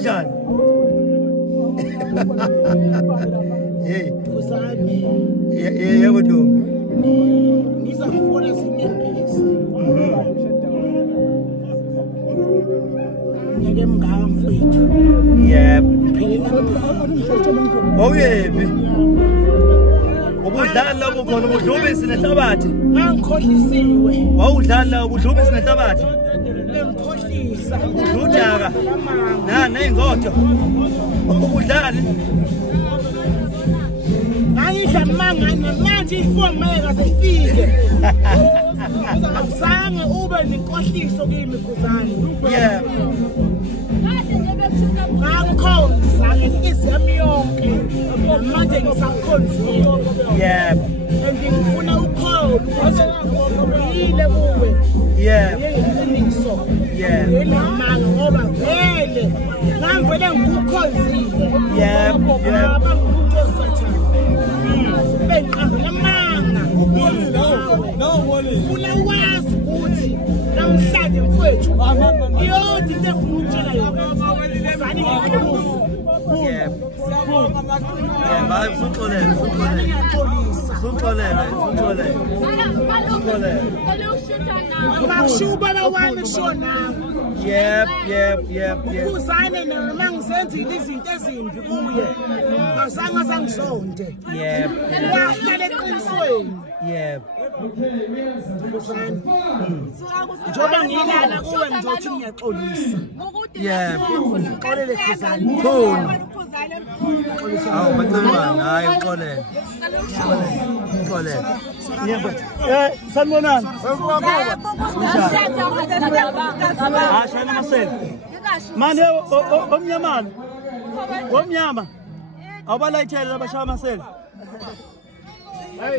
kanjani? Hey. Kusani. Yebo Ntombi. Ngizafuna sinembesi. Ngeke mngaka mfethu. Yebo. Phela Bawuyephi? Ubudlala bukhona ubudlubisi nehlabathi. ngangikhohlisiwe. Wawudlala ubudlubisi nehlabathi. Ngikhohlisa. Udlujaka. Ney'ngodo. Ubudlali. Ngayidla mangana manje ifomeka sefike. Azange ube nenkohliso kimi Khuzani. Yeah. Ngakhohlisa ngenhliziyo yonke. Manje ngisakhohlisa. Yeah. Ngifuna ukholo ukuthi ngiyile kuwe. Yeah. Ngeqiniso. Yeah. Nginamanga ngoba vele ngivele ngikukhonzile. Yeah. Yeah. Benqamanga. Ufuna wazi ukuthi namhlanje mfowethu iyodi into engikutshela yona. Uzani ngiyakholisa. Yeah. Yeah, babe suxolele. Bakushuba wami shona. Yep. Khuzani noma ngizenzile izinto ezimbi kuye. Azange sangisonde. Yep. Wahlala eqinisweni. Yep. Njoba ngilala kuwe ngizothi ngiyaxolisa. Yep. Xolele Khuzani. Khona. Awu macemane hayi uxolele. Yebo. Sanibonani. Ashana masela. Manje omnyama. Awubalayithele abashaya amasela. Hey,